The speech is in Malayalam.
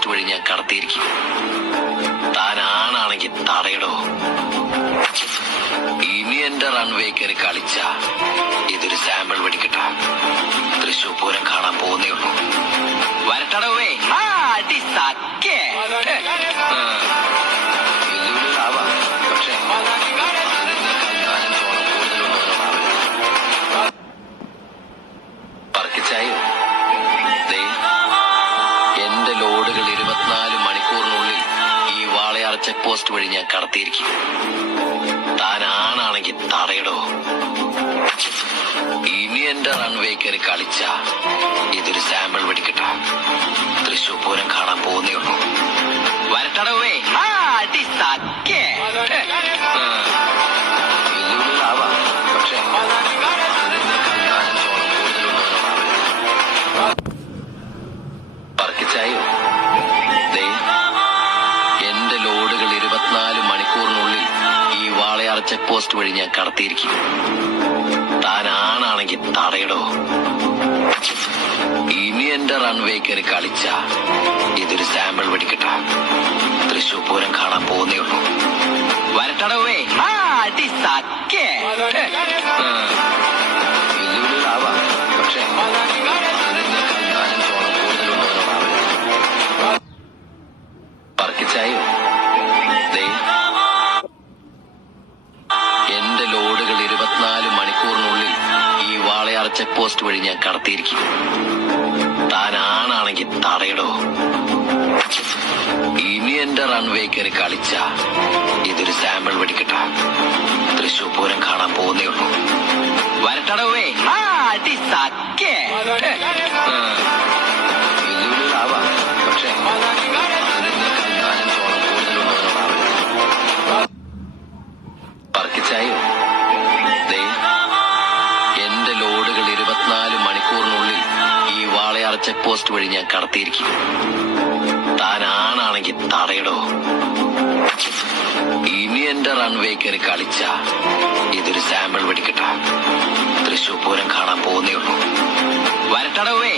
പോസ്റ്റ് വഴി ഞാൻ കടത്തിയിരിക്കും. താൻ ആണാണെങ്കിൽ തടയടോ. ഇനി എന്റെ റൺവേ കയറി കളിച്ച ഇതൊരു സാമ്പിൾ വെടിക്കട്ടെ. തൃശൂർ പൂരം കാണാൻ പോകുന്നേ ഉള്ളൂ. വരട്ടടവേ. വെല്ലുവിളികളാവാം, പക്ഷേ പറക്കിച്ചായോ. എന്റെ ലോഡുകൾ 24 മണിക്കൂറിനുള്ളിൽ ഈ വാളയാർ ചെക്ക് പോസ്റ്റ് വഴി ഞാൻ കടത്തിയിരിക്കും. താൻ ആണാണെങ്കിൽ തടയടോ. ഇനി എന്റെ റൺവേ കയറി കളിച്ച ഇതൊരു സാമ്പിൾ വെടിക്കട്ടെ. തൃശൂർ പൂരം കാണാൻ പോകുന്നേ ഉള്ളൂ. വരട്ടടവേ. വെല്ലുവിളികളാവാം, പക്ഷേ പറക്കിച്ചായോ. എന്റെ ലോഡുകൾ 24 മണിക്കൂറിനുള്ളിൽ ഈ വാളയാർ ചെക്ക് പോസ്റ്റ് വഴി ഞാൻ കടത്തിയിരിക്കും. താൻ ആണാണെങ്കിൽ തടയടോ. ഇനി എന്റെ റൺവേ കയറി കളിച്ച ഇതൊരു സാമ്പിൾ വെടിക്കട്ടെ. തൃശൂർ പൂരം കാണാൻ പോകുന്നേ ഉള്ളൂ. വരട്ടടവേ. വെല്ലുവിളികളാവാം, പക്ഷേ പറക്കിച്ചായോ. എന്റെ ലോഡുകൾ 24 മണിക്കൂറിനുള്ളിൽ ഈ വാളയാർ ചെക്ക് പോസ്റ്റ് വഴി ഞാൻ കടത്തിയിരിക്കും. താൻ ആണാണെങ്കിൽ തടയടോ. ഇനി എന്റെ റൺവേ കയറി കളിച്ച ഇതൊരു സാമ്പിൾ വെടിക്കട്ടെ. തൃശൂർ പൂരം കാണാൻ പോകുന്നേ ഉള്ളൂ. വരട്ടടവേ. വെല്ലുവിളികളാവാം, പക്ഷേ പറക്കിച്ചായോ. എന്റെ ലോഡുകൾ 24 മണിക്കൂറിനുള്ളിൽ ഈ വാളയാർ ചെക്ക് പോസ്റ്റ് വഴി ഞാൻ കടത്തിയിരിക്കും. താൻ ആണാണെങ്കിൽ തടയടോ. ഇനി എന്റെ റൺവേ കയറി കളിച്ച ഇതൊരു സാമ്പിൾ വെടിക്കട്ടെ. തൃശൂർ പൂരം കാണാൻ പോകുന്നേ ഉള്ളൂ. വരട്ടടവേ.